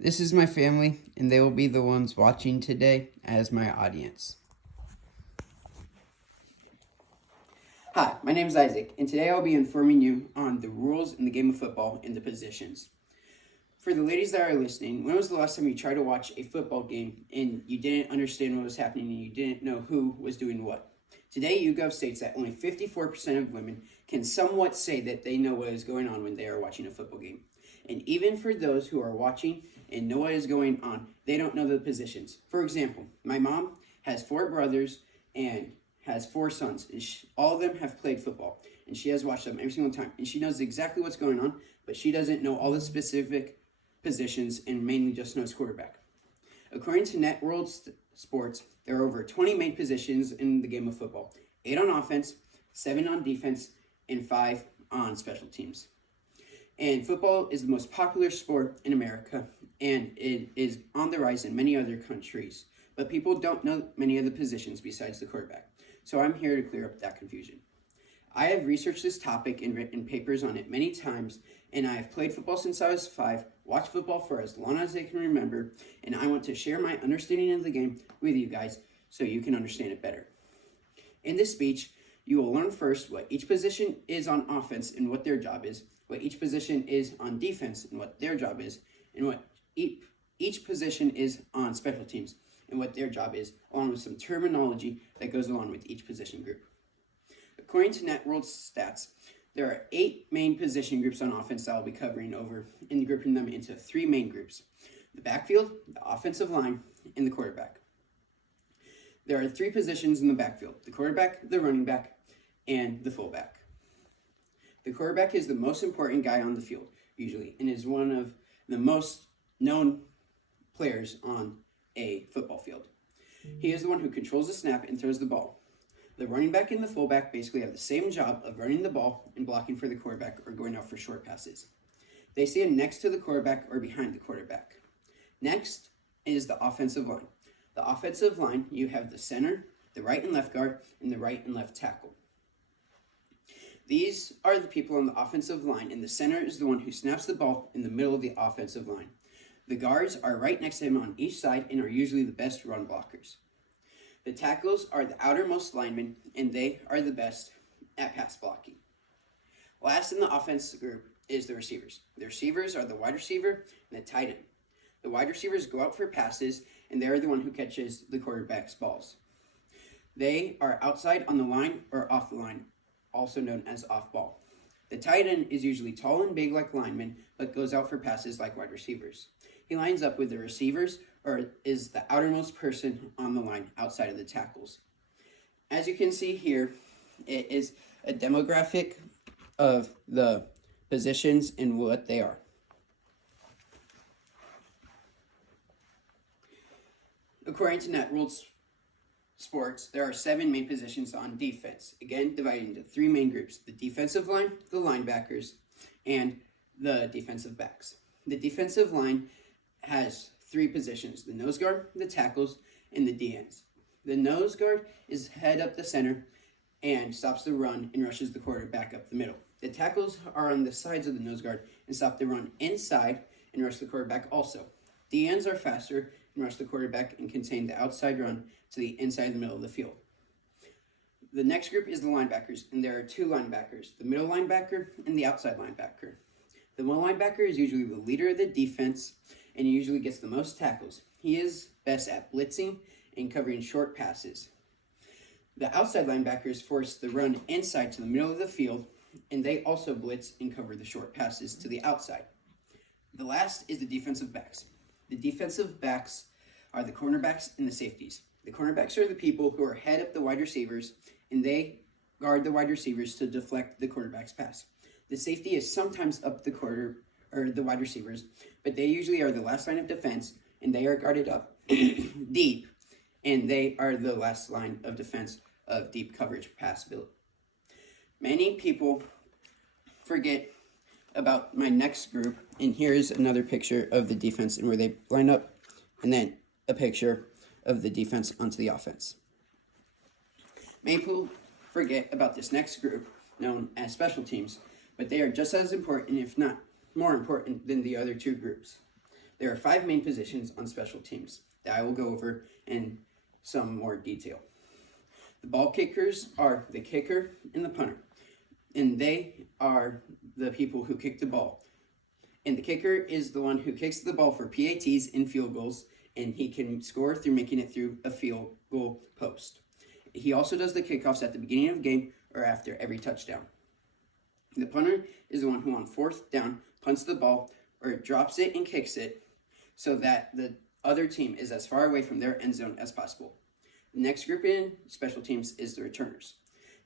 This is my family, and they will be the ones watching today as my audience. Hi, my name is Isaac, and today I'll be informing you on the rules in the game of football and the positions. For the ladies that are listening, when was the last time you tried to watch a football game and you didn't understand what was happening and you didn't know who was doing what? Today, YouGov states that only 54% of women can somewhat say that they know what is going on when they are watching a football game. And even for those who are watching and know what is going on, they don't know the positions. For example, my mom has 4 brothers and has 4 sons, and all of them have played football, and she has watched them every single time, and she knows exactly what's going on, but she doesn't know all the specific positions and mainly just knows quarterback. According to Net World Sports, there are over 20 main positions in the game of football, 8 on offense, 7 on defense, and 5 on special teams. And football is the most popular sport in America, and it is on the rise in many other countries, but people don't know many of the positions besides the quarterback. So I'm here to clear up that confusion. I have researched this topic and written papers on it many times, and I have played football since I was 5, watched football for as long as I can remember, and I want to share my understanding of the game with you guys so you can understand it better. In this speech, you will learn first what each position is on offense and what their job is, what each position is on defense and what their job is, and what each position is on special teams and what their job is, along with some terminology that goes along with each position group. According to Net World Stats, there are 8 main position groups on offense that I'll be covering over and grouping them into 3 main groups: the backfield, the offensive line, and the quarterback. There are 3 positions in the backfield: the quarterback, the running back, and the fullback. The quarterback is the most important guy on the field, usually, and is one of the most known players on a football field. He is the one who controls the snap and throws the ball. The running back and the fullback basically have the same job of running the ball and blocking for the quarterback or going out for short passes. They stand next to the quarterback or behind the quarterback. Next is the offensive line. The offensive line, you have the center, the right and left guard, and the right and left tackle. These are the people on the offensive line, and the center is the one who snaps the ball in the middle of the offensive line. The guards are right next to him on each side and are usually the best run blockers. The tackles are the outermost linemen, and they are the best at pass blocking. Last in the offense group is the receivers. The receivers are the wide receiver and the tight end. The wide receivers go out for passes, and they are the one who catches the quarterback's balls. They are outside on the line or off the line, also known as off ball. The tight end is usually tall and big like linemen, but goes out for passes like wide receivers. He lines up with the receivers or is the outermost person on the line outside of the tackles. As you can see here, it is a demographic of the positions and what they are. According to Net World Sports, there are 7 main positions on defense, again divided into 3 main groups: the defensive line, the linebackers, and the defensive backs. The defensive line has 3 positions: the nose guard, the tackles, and the DNs. The nose guard is head up the center and stops the run and rushes the quarterback up the middle. The tackles are on the sides of the nose guard and stop the run inside and rush the quarterback also. DNs are faster and rush the quarterback and contain the outside run to the inside the middle of the field. The next group is the linebackers, and there are 2 linebackers: the middle linebacker and the outside linebacker. The middle linebacker is usually the leader of the defense, and he usually gets the most tackles. He is best at blitzing and covering short passes. The outside linebackers force the run inside to the middle of the field, and they also blitz and cover the short passes to the outside. The last is the defensive backs. The defensive backs are the cornerbacks and the safeties. The cornerbacks are the people who are head up the wide receivers, and they guard the wide receivers to deflect the quarterback's pass. The safety is sometimes up the wide receivers, but they usually are the last line of defense, and they are guarded up deep, and they are the last line of defense of deep coverage pass build. Many people forget about my next group, and here's another picture of the defense and where they line up, and then a picture of the defense onto the offense. Many people forget about this next group, known as special teams, but they are just as important, if not more important, than the other 2 groups. There are 5 main positions on special teams that I will go over in some more detail. The ball kickers are the kicker and the punter, and they are the people who kick the ball. And the kicker is the one who kicks the ball for PATs and field goals, and he can score through making it through a field goal post. He also does the kickoffs at the beginning of the game or after every touchdown. The punter is the one who on 4th down punts the ball or drops it and kicks it so that the other team is as far away from their end zone as possible. The next group in special teams is the returners.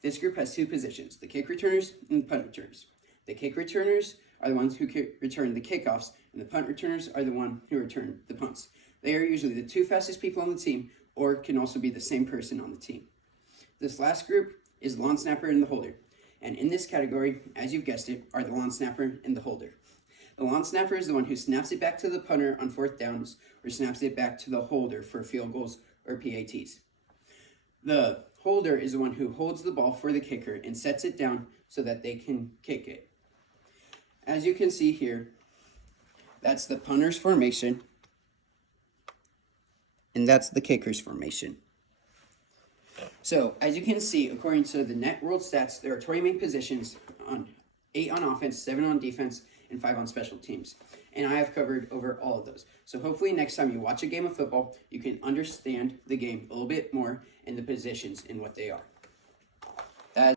This group has 2 positions, the kick returners and the punt returners. The kick returners are the ones who return the kickoffs, and the punt returners are the ones who return the punts. They are usually the 2 fastest people on the team, or can also be the same person on the team. This last group is the lawn snapper and the holder. And in this category, as you've guessed it, are the lawn snapper and the holder. The lawn snapper is the one who snaps it back to the punter on 4th downs or snaps it back to the holder for field goals or PATs. The holder is the one who holds the ball for the kicker and sets it down so that they can kick it. As you can see here, that's the punter's formation, and that's the kicker's formation. So, as you can see, according to the Net World Stats, there are 20 main positions, 8 on offense, 7 on defense, and 5 on special teams. And I have covered over all of those. So hopefully next time you watch a game of football, you can understand the game a little bit more and the positions and what they are.